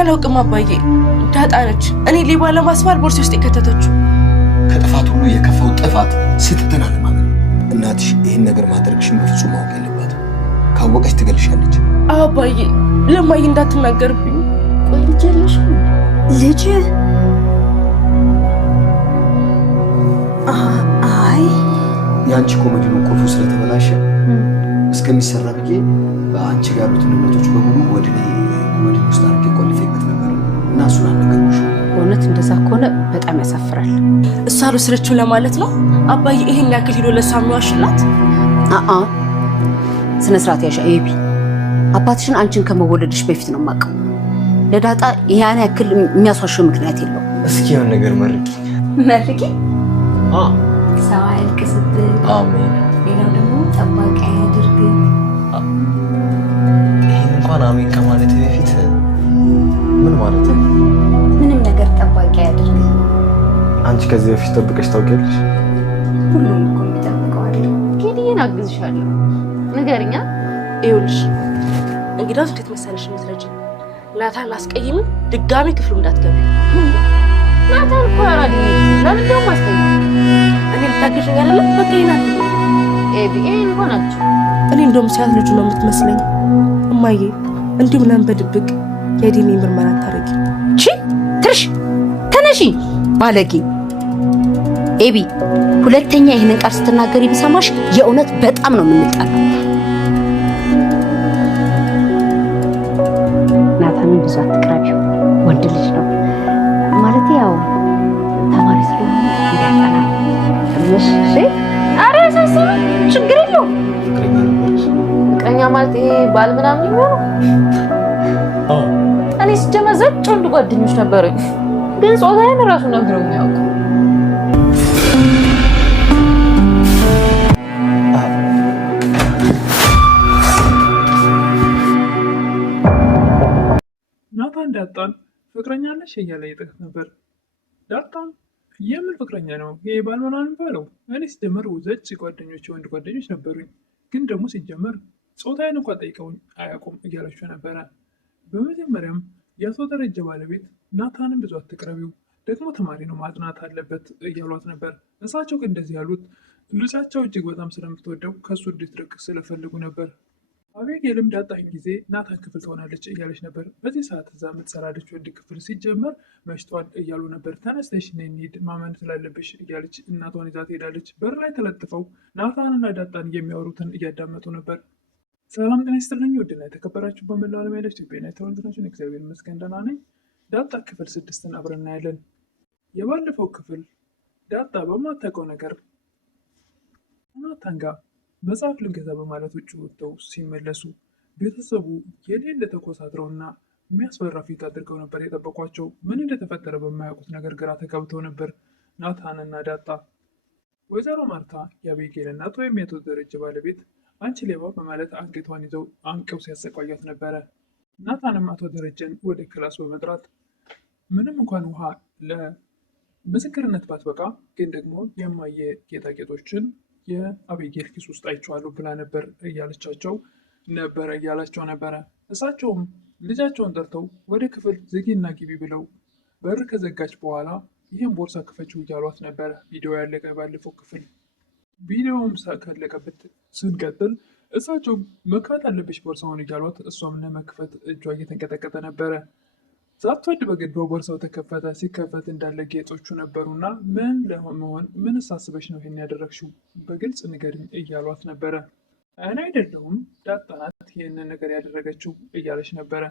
አላውቅም አባዬ። ዳጣ ነች እኔ ሌባ ለማስባል ቦርሴ ውስጥ የከተተችው። ከጥፋት ሁሉ የከፋው ጥፋት ስህተትን አለማመን። እናትሽ ይህን ነገር ማድረግሽን በፍጹም ማወቅ የለባትም። ካወቀች ትገልሻለች። አባዬ ለማዬ እንዳትናገርብኝ። ቆይ ልጅ ያለሽ ልጅ? አይ የአንቺ ኮሜዲኖ ቁልፉ ስለተበላሸ እስከሚሰራ ብዬ በአንቺ ጋር ያሉትን ንብረቶች በሙሉ ወደ እኔ ኮሜዲኖ ውስጥ አድርጌ ቆልፌበት ነበር እና እሱን አልነገርኩሽም። እውነት እንደዛ ከሆነ በጣም ያሳፍራል። እሷ አልወሰደችው ለማለት ነው አባዬ? ይሄን ያክል ሄዶ ለእሷ የሚዋሽላት? ስነ ስርዓት ያሻ ኤቢ። አባትሽን አንቺን ከመወለድሽ በፊት ነው የማውቀው። ለዳጣ ያን ያክል የሚያስዋሸው ምክንያት የለው። እስኪ የሆነ ነገር መርቂ። ሰው አያልቅስብህ። አሜን። ሌላው ደግሞ ጠባቂ ያድርግ። ይህን እንኳን አሜን ከማለት በፊት ምን ማለት ነው? ምንም ነገር ጠባቂ ያድርግ። አንቺ ከዚህ በፊት ጠብቀሽ ታውቂያለሽ? ሁሉም እኮ የሚጠብቀዋል። ጌዲዬን አግዝሻለሁ። ንገሪኛ። ይኸውልሽ እንግዲያውስ እንዴት መሰለሽ የምትረጂኝ? ናታን አስቀይም ድጋሚ ክፍሉ እንዳትገቢ። ናታን እኮ አራዲኝ ለምን ደው ማስቀይም? እኔ ልታግሽኝ አይደለም? በቃ ይናት ኤቢ ኤን ሆናችሁ። እኔ እንደውም ሲያት ልጁ ነው የምትመስለኝ። እማዬ እንዲሁም ለምን በድብቅ የዲኒ ምርመራ ታረጊ? ትርሽ ተነሺ ባለጌ። ኤቢ ሁለተኛ ይህንን ቃል ስትናገሪ ቢሰማሽ የእውነት በጣም ነው የምንጣለው። ናታንን ብዙ አትቅረቢው፣ ወንድ ልጅ ነው ማለት ያው ተማሪ ስለሆነ እንዲያጠና ትንሽ ኧረ ያሳስብ ችግር የለውም። ፍቅረኛ ማለት ይሄ ባል ምናምን የሚሆነው? እኔ ስጀመር ዘጭ ወንድ ጓደኞች ነበሩኝ፣ ግን ጾታዬን እራሱ ነግረው የሚያውቁ። ናታን ዳጣን ፍቅረኛ አለሽ እያለ ይጠይቅ ነበር። ዳጣን የምን ፍቅረኛ ነው ይሄ ባል ምናምን ባለው? እኔ ሲጀመር ዘጭ ጓደኞች ወንድ ጓደኞች ነበሩኝ፣ ግን ደግሞ ሲጀመር ጾታዬን እንኳን ጠይቀውኝ አያውቁም እያለችው ነበረ። በመጀመሪያም የአቶ ደረጀ ባለቤት ናታንን ብዙ አትቅረቢው፣ ደግሞ ተማሪ ነው ማጥናት አለበት እያሏት ነበር። እሳቸው ግን እንደዚህ ያሉት ልጃቸው እጅግ በጣም ስለምትወደው ከእሱ እንድትርቅ ስለፈልጉ ነበር። አቤጌልም ዳጣኝ ጊዜ ናታን ክፍል ትሆናለች እያለች ነበር። በዚህ ሰዓት እዛ የምትሰራለች ወንድ ክፍል ሲጀመር መሽቷል እያሉ ነበር። ተነስተሽ ነይ እንሂድ ማመን ስላለብሽ እያለች እናቷን ይዛ ትሄዳለች። በር ላይ ተለጥፈው ናታንና ዳጣን የሚያወሩትን እያዳመጡ ነበር። ሰላም ጤና ይስጥልኝ ውድና የተከበራችሁ በመላው ዓለም ያላችሁ ኢትዮጵያውያን ተወልዳችሁን እግዚአብሔር ይመስገን ደህና ነኝ። ዳጣ ክፍል 6ን አብረን እናያለን። የባለፈው ክፍል ዳጣ በማታውቀው ነገር ናታን ጋር መጽሐፍ ልንገዛ በማለት ውጭ ወጥተው ሲመለሱ ቤተሰቡ የሌለ ተኮሳትረውና የሚያስፈራ ፊት አድርገው ነበር የጠበቋቸው። ምን እንደተፈጠረ በማያውቁት ነገር ግራ ተጋብተው ነበር ናታንና ዳጣ። ወይዘሮ ማርታ የአቤጌል እናት ወይም የአቶ ደረጀ ባለቤት አንቺ ሌባ በማለት አንገቷን ይዘው አንቀው ሲያሰቃያት ነበረ። ናታንም አቶ ደረጀን ወደ ክላስ በመጥራት ምንም እንኳን ውሃ ለምስክርነት ባትበቃ ግን ደግሞ የማየ ጌጣጌጦችን የአቤጌል ኪስ ውስጥ አይቼዋለሁ ብላ ነበር እያላቸው ነበረ። እሳቸውም ልጃቸውን ጠርተው ወደ ክፍል ዝጊና ግቢ ብለው በር ከዘጋች በኋላ ይህም ቦርሳ ክፈችው እያሏት ነበረ። ቪዲዮ ያለቀ ባለፈው ክፍል። ቪዲዮውም ካለቀበት ስንቀጥል እሳቸው መክፈት አለብሽ ቦርሳውን እያሏት እሷም ለመክፈት እጇ እየተንቀጠቀጠ ነበረ። ሳትወድ በግድ ቦርሳው ተከፈተ። ሲከፈት እንዳለ ጌጦቹ ነበሩና ምን ለመሆን ምን አስበሽ ነው ይሄን ያደረግሽው? በግልጽ ንገሪኝ እያሏት ነበረ። እኔ አይደለሁም ዳጣ ናት ይህንን ነገር ያደረገችው እያለች ነበረ።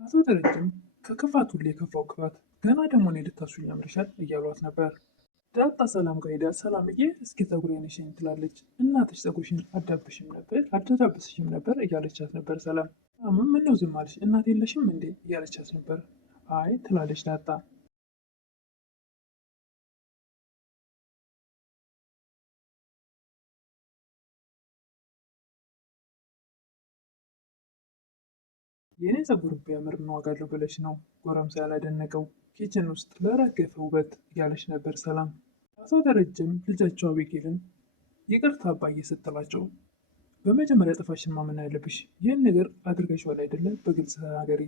አቶ ደረጀም ከክፋት ሁሉ የከፋው ክፋት ገና ደግሞ እኔ ልታሱኝ ያምርሻል እያሏት ነበር። ዳጣ ሰላም ጋር ሄዳ ሰላምዬ እስኪ ፀጉሬን እሽኝ ትላለች። እናትሽ ፀጉርሽን አዳብስሽም ነበር እያለቻት ነበር። ሰላም ምን ነው ዝም አልሽ? እናት የለሽም እንዴ እያለቻት ነበር። አይ ትላለች ዳጣ። የኔ ፀጉር ቢያምር ምን ዋጋ አለው ብለሽ ነው ጎረምሳ ያላደነቀው ኪችን ውስጥ ለረገፈ ውበት እያለች ነበር ሰላም። አቶ ደረጀም ልጃቸው አቤጌልን ይቅርታ አባዬ ስትላቸው በመጀመሪያ ጥፋሽን ማመን ያለብሽ ይህን ነገር አድርገሽዋል አይደለ? በግልጽ ተናገሪ።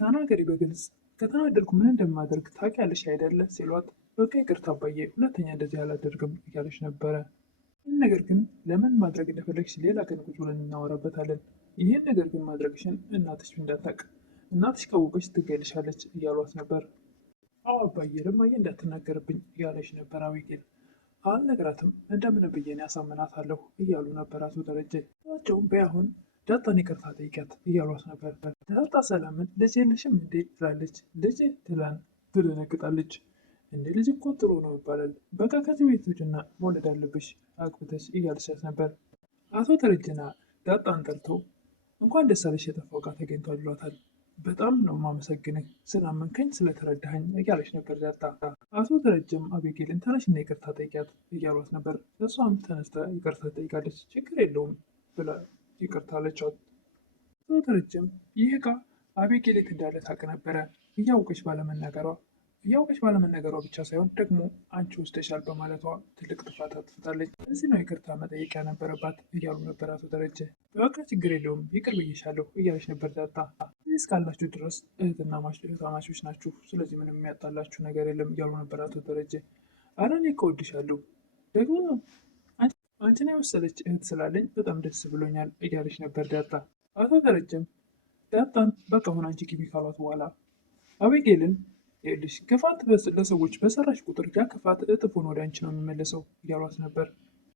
ተናገሪ በግልጽ ከተናደድኩ ምን እንደማደርግ ታውቂያለሽ አይደለ ሲሏት በቃ ይቅርታ አባዬ ሁለተኛ እንደዚህ አላደርግም እያለች ነበረ። ይህን ነገር ግን ለምን ማድረግ እንደፈለግሽ ሌላ ቀን ቁጭ ብለን እናወራበታለን። ይህን ነገር ግን ማድረግሽን እናትሽ እንዳታውቅ እናትሽ ካወቀች ትገልሻለች እያሏት ነበር። አዎ አባዬ ለማየ እንዳትናገርብኝ እያለች ነበር አቤጌል። አልነግራትም እንደምን ብዬ እኔ ያሳምናታለሁ እያሉ ነበር አቶ ደረጀ። እሳቸውም በያሁን ዳጣን ይቅርታ ጠይቂያት እያሏት ነበር። ዳጣ ሰላምን ልጅ የለሽም እንዴ ትላለች። ልጅ ትደነግጣለች። እንዴ ልጅ እኮ ጥሩ ነው ይባላል። በቃ ከዚህ ቤት ውጭና መውለድ አለብሽ አግብተሽ እያለቻት ነበር። አቶ ደረጀና ዳጣን ጠርተው እንኳን ደስ አለሽ የጠፋው ዕቃ ተገኝቷል ይሏታል። በጣም ነው ማመሰግንህ ስላመንከኝ ስለተረዳኸኝ እያለች ነበር ዳጣ። አቶ ደረጀም አቤጌልን ተነሽና ይቅርታ ጠይቂያት እያሏት ነበር። እሷም ተነስታ ይቅርታ ጠይቃለች። ችግር የለውም ብላ ይቅርታ አለቻት። አቶ ደረጀም ይህ ዕቃ አቤጌል የት እንዳለ ታውቅ ነበረ እያወቀች ባለመናገሯ ብቻ ሳይሆን ደግሞ አንቺ ወስደሻል በማለቷ ትልቅ ጥፋት አጥፍታለች። እዚህ ነው ይቅርታ መጠየቂያ ነበረባት እያሉ ነበር አቶ ደረጀ። በቃ ችግር የለውም ይቅር ብዬሻለሁ እያለች ነበር ዳጣ። እዚህ እስካላችሁ ድረስ እህትና ማቾች ናችሁ፣ ስለዚህ ምንም የሚያጣላችሁ ነገር የለም እያሉ ነበር አቶ ደረጀ። አረ እኔ እኮ እወድሻለሁ ደግሞ አንቺን የመሰለች እህት ስላለኝ በጣም ደስ ብሎኛል እያለች ነበር ዳጣ። አቶ ደረጀም ዳጣን በቃ አሁን አንቺ ግቢ ካሏት በኋላ አቤጌልን ይኸውልሽ ክፋት ለሰዎች በሰራሽ ቁጥር ያ ክፋት እጥፉን ወደ አንቺ ነው የሚመለሰው እያሏት ነበር።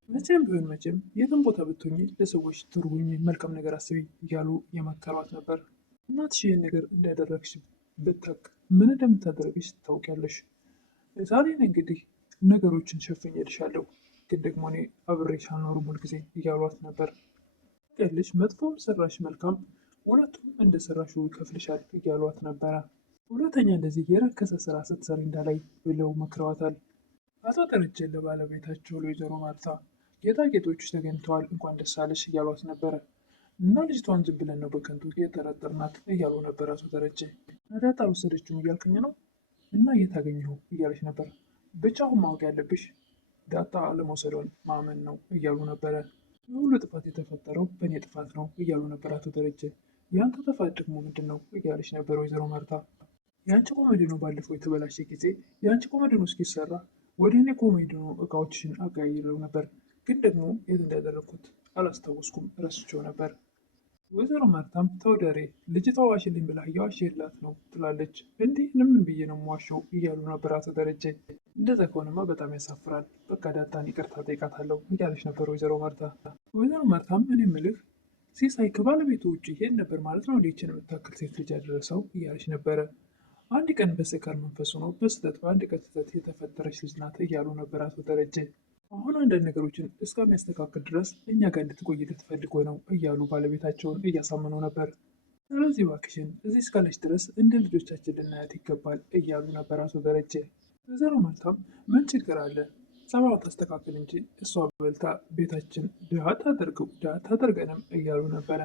መቼም ቢሆን መቼም የትም ቦታ ብትሆኚ ለሰዎች ጥሩ ሁኚ፣ መልካም ነገር አስቢ እያሉ የመከሯት ነበር። እናትሽ ይህን ነገር እንዳደረግሽ ብታውቅ ምን እንደምታደርግሽ ታውቂያለሽ። ዛሬን እንግዲህ ነገሮችን ሸፍኜልሻለሁ፣ ግን ደግሞ እኔ አብሬሽ አልኖርም ሁልጊዜ እያሏት ነበር። ያለሽ መጥፎም ሰራሽ መልካም ሁለቱም እንደሰራሽ ይከፍልሻል እያሏት ነበረ። ሁለተኛ እንደዚህ የረከሰ ስራ ስትሰሪ እንዳላይ ብለው መክረዋታል። አቶ ደረጀ ለባለቤታቸው ለወይዘሮ ማርታ ጌጣጌጦች ተገኝተዋል እንኳን ደስ አለሽ እያሏት ነበረ። እና ልጅቷን ዝም ብለን ነው በከንቱ የጠረጠርናት እያሉ ነበር አቶ ደረጀ። ዳጣ አልወሰደችውም እያልከኝ ነው? እና የት አገኘኸው እያለች ነበር። ብቻውን ማወቅ ያለብሽ ዳጣ አለመውሰዷን ማመን ነው እያሉ ነበረ። የሁሉ ጥፋት የተፈጠረው በእኔ ጥፋት ነው እያሉ ነበር አቶ ደረጀ። የአንተ ጥፋት ደግሞ ምንድን ነው እያለች ነበር ወይዘሮ ማርታ። የአንቺ ኮሜዲኖ ባለፈው የተበላሸ ጊዜ የአንቺ ኮሜዲኖ እስኪሰራ ወደ እኔ ኮሜዲኖ እቃዎችሽን አቀያይረው ነበር፣ ግን ደግሞ የት እንዳደረግኩት አላስታወስኩም፣ ረስቼው ነበር። ወይዘሮ ማርታም ተወደሬ ልጅቷ ዋሽልኝ ብላ እየዋሸላት ነው ትላለች። እንዲህ ምን ብዬ ነው የምዋሸው እያሉ ነበር አቶ ደረጀ። እንደዛ ከሆነማ በጣም ያሳፍራል፣ በቃ ዳጣን ይቅርታ ጠይቃታለሁ እያለች ነበር ወይዘሮ ማርታ። ወይዘሮ ማርታም እኔ የምልህ ሲሳይ ከባለቤቱ ውጭ ይሄድ ነበር ማለት ነው እንዲችን የምታክል ሴት ልጅ ያደረሰው እያለች ነበረ። አንድ ቀን በስካር መንፈሱ ነው በስህተት በአንድ ቀን ስህተት የተፈጠረች ልጅ ናት እያሉ ነበር አቶ ደረጀ። አሁን አንዳንድ ነገሮችን እስከሚያስተካክል ድረስ እኛ ጋር እንድትቆይለት ፈልጎ ነው እያሉ ባለቤታቸውን እያሳመኑ ነበር። ስለዚህ እባክሽን እዚህ እስካለች ድረስ እንደ ልጆቻችን ልናያት ይገባል እያሉ ነበር አቶ ደረጀ። ወይዘሮ ማርታም ምን ችግር አለ ጸባዋ ታስተካክል እንጂ እሷ በልታ ቤታችን ድሃ ታደርገንም እያሉ ነበረ።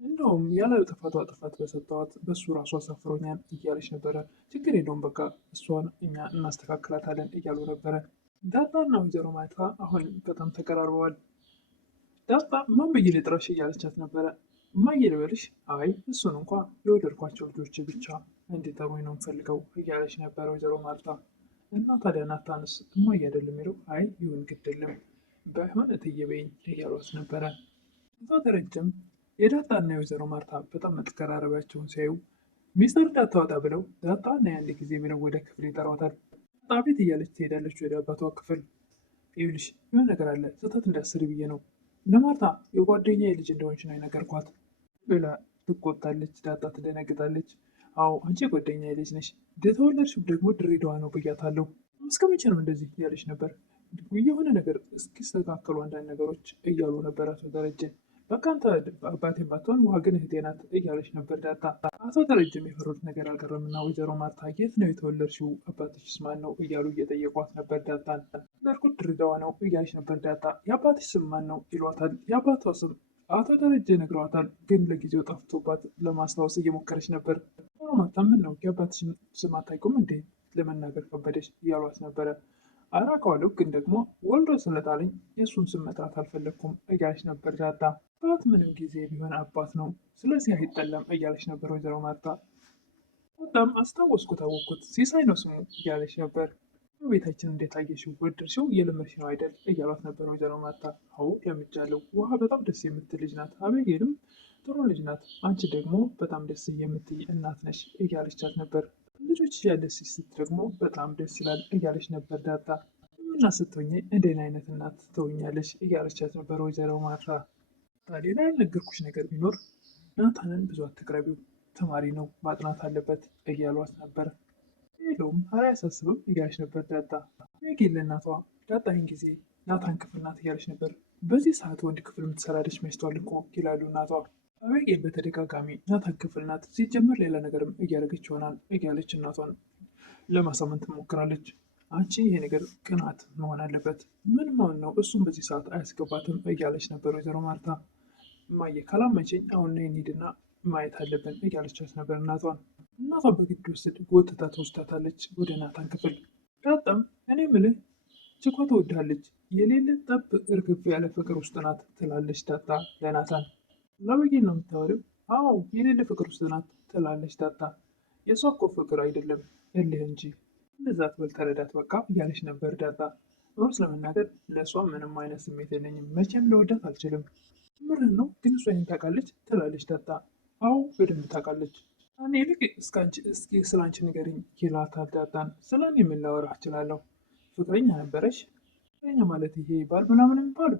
እንደውም ያለ ጥፋቷ ጥፋት በሰጠዋት በሱ ራሱ አሳፍሮኛል እያለች ነበረ። ችግር የለውም በቃ እሷን እኛ እናስተካክላታለን እያሉ ነበረ። ዳጣና ወይዘሮ ማርታ አሁን በጣም ተቀራርበዋል። ዳጣ ማን ብዬ ልጥራሽ እያለቻት ነበረ። እማዬ ልበልሽ? አይ እሱን እንኳ የወለድኳቸው ልጆች ብቻ እንዲጠሩኝ ነው የምፈልገው እያለች ነበረ ወይዘሮ ማርታ። እና ታዲያ ናታንስ እማዬ አይደለም የሚለው? አይ ይሁን ግድ የለም ባይሆን እትዬ በይኝ እያሏት ነበረ። አቶ ደረጀም የዳጣና የወይዘሮ ማርታ በጣም መቀራረባቸውን ሲያዩ ሚስጥር እንዳታወጣ ብለው ዳጣና የአንድ ጊዜ ብለው ወደ ክፍል ይጠሯታል። ዳጣ ቤት እያለች ትሄዳለች ወደ አባቷ ክፍል። ይኸውልሽ የሆነ ነገር አለ ስህተት እንዳስሪ ብዬ ነው ለማርታ የጓደኛዬ ልጅ እንደሆንሽ ነው የነገርኳት ብላ ትቆጣለች። ዳጣ ትደነግጣለች። አዎ አንቺ የጓደኛዬ ልጅ ነሽ፣ የተወለድሽው ደግሞ ድሬዳዋ ነው ብያታለሁ። እስከ መቼ ነው እንደዚህ እያለች ነበር። የሆነ ነገር እስኪስተካከሉ አንዳንድ ነገሮች እያሉ ነበር አቶ ደረጀ። በቃ አንተ አባቴን ባትሆን ውሃ ግን እህቴ ናት እያለች ነበር ዳጣ። አቶ ደረጀም የፈሩት ነገር አልቀረምና ወይዘሮ ማርታ የት ነው የተወለድሽው አባትሽስ ማን ነው እያሉ እየጠየቋት ነበር ዳጣን። ለርኩት ድሬዳዋ ነው እያለች ነበር ዳጣ። የአባትሽ ስም ማን ነው ይሏታል። የአባቷ ስም አቶ ደረጀ ነግረዋታል፣ ግን ለጊዜው ጠፍቶባት ለማስታወስ እየሞከረች ነበር። ማርታ ምን ነው የአባትሽን ስም አታውቂውም እንዴ ለመናገር ከበደች እያሏት ነበረ። አራቀዋለሁ ግን ደግሞ ወልዶ ስለጣለኝ የእሱን ስም መጥራት አልፈለግኩም እያለች ነበር ዳጣ። አባት ምንም ጊዜ ቢሆን አባት ነው፣ ስለዚህ አይጠላም እያለች ነበር ወይዘሮ ማርታ። ዳጣም አወቅኩት ሲሳይ ነው ስሙ እያለች ነበር። ቤታችን እንዴት አየሽው? ወደድሽው? እየለመድሽ ነው አይደል? እያሏት ነበር ወይዘሮ ማርታ። አዎ ለምጃለሁ። ውሃ በጣም ደስ የምትል ልጅ ናት። አቤጌልም ጥሩ ልጅ ናት። አንቺ ደግሞ በጣም ደስ የምትይ እናት ነሽ እያለቻት ነበር። ልጆች ያለሽ ስትል ደግሞ በጣም ደስ ይላል እያለች ነበር ዳጣ። እና ስትሆኚ እንደኔ አይነት እናት ትሆኛለሽ እያለቻት ነበር ወይዘሮ ማርታ። ሌላ ያልነገርኩሽ ነገር ቢኖር ናታንን ብዙ አትቅረቢው፣ ተማሪ ነው ማጥናት አለበት እያሏት ነበር። ሄሎም ኧረ አያሳስብም እያለች ነበር ዳጣ። አቤጌል ለእናቷ ዳጣ ይህን ጊዜ ናታን ክፍል ናት እያለች ነበር። በዚህ ሰዓት ወንድ ክፍል የምትሰራ ልጅ መሽቷል እኮ ይላሉ እናቷ። አቤጌል በተደጋጋሚ ናታን ክፍል ናት፣ ሲጀመር ሌላ ነገርም እያደረገች ይሆናል እያለች እናቷን ለማሳመን ትሞክራለች። አንቺ ይሄ ነገር ቅናት መሆን አለበት፣ ምን መሆን ነው? እሱም በዚህ ሰዓት አያስገባትም እያለች ነበር ወይዘሮ ማርታ። እማዬ ካላመቸኝ አሁን ነይ እንሂድና ማየት አለብን እያለቻት ነበር እናቷን። እናቷ በግድ ወስድ ጎትታ ትወስዳታለች ወደ ናታን ክፍል። ዳጣም እኔ ምልህ ችኳ ትወድሃለች፣ የሌለ ጠብ እርግፍ ያለ ፍቅር ውስጥ ናት ትላለች ዳጣ ለናታን። ለአቤጌል ነው የምታወሪው? አዎ የሌለ ፍቅር ውስጥ ናት ትላለች ዳጣ። የሷ እኮ ፍቅር አይደለም እልህ እንጂ እንደዛ ትበል ተረዳት በቃ እያለች ነበር ዳጣ። እውነት ለመናገር ለእሷ ምንም አይነት ስሜት የለኝም፣ መቼም ለወዳት አልችልም። ምርህን ነው ግን እሷ ይህን ታውቃለች ትላለች ዳጣ። አዎ በደንብ ታውቃለች። እኔ ይልቅ እስኪ ስለ አንቺ ንገሪኝ ይላታል ዳጣን። ስለ እኔ ምን ላወራህ እችላለሁ? ፍቅረኛ ነበረሽ? ፍቅረኛ ማለት ይሄ ባል ምናምን የሚባሉ?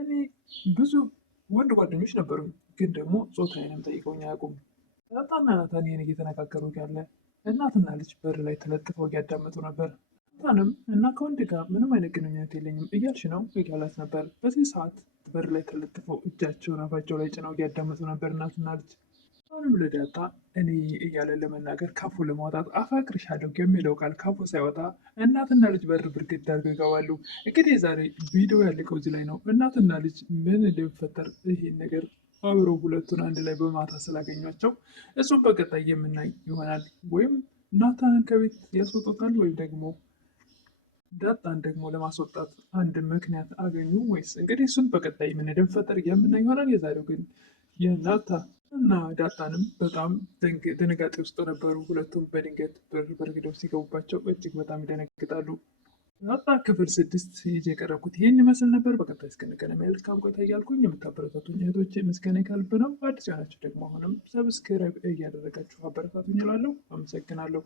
እኔ ብዙ ወንድ ጓደኞች ነበሩኝ፣ ግን ደግሞ ጾታዬንም ጠይቀውኝ አያውቁም። ዳጣና ናታን ይህን እየተነጋገሩ ያለ እናትና ልጅ በር ላይ ተለጥፈው እያዳመጡ ነበር። ናታንም እና ከወንድ ጋር ምንም አይነት ግንኙነት የለኝም እያልሽ ነው እያላት ነበር። በዚህ ሰዓት በር ላይ ተለጥፈው እጃቸውን አፋቸው ላይ ጭነው እያዳመጡ ነበር እናትና ልጅ። አሁንም ለዳጣ እኔ እያለ ለመናገር ካፉ ለማውጣት አፈቅርሻለሁ የሚለው ቃል ካፉ ሳይወጣ እናትና ልጅ በር ብርግድ አድርገው ይገባሉ። እንግዲህ የዛሬ ቪዲዮ ያለቀው እዚህ ላይ ነው። እናትና ልጅ ምን እንደሚፈጠር ይሄን ነገር አብረው ሁለቱን አንድ ላይ በማታ ስላገኟቸው እሱም በቀጣይ የምናይ ይሆናል። ወይም ናታንን ከቤት ያስወጡታል ወይም ደግሞ ዳጣን ደግሞ ለማስወጣት አንድ ምክንያት አገኙ ወይስ እንግዲህ እሱን በቀጣይ ምን እንደሚፈጠር የምናይ ይሆናል። የዛሬው ግን የናታን እና ዳጣንም በጣም ድንጋጤ ውስጥ ነበሩ። ሁለቱም በድንገት በርግደው ሲገቡባቸው እጅግ በጣም ይደነግጣሉ። ዳጣ ክፍል 6 ይዤ የቀረብኩት ይህን ይመስል ነበር። በቀጣይ እስክንገናኝ መልካም ቆይታ እያልኩኝ የምታበረታቱኝ እህቶቼ ምስጋና ከልብ ነው። አዲስ የሆናችሁ ደግሞ አሁንም ሰብስክራይብ እያደረጋችሁ አበረታቱኝ እላለሁ። አመሰግናለሁ።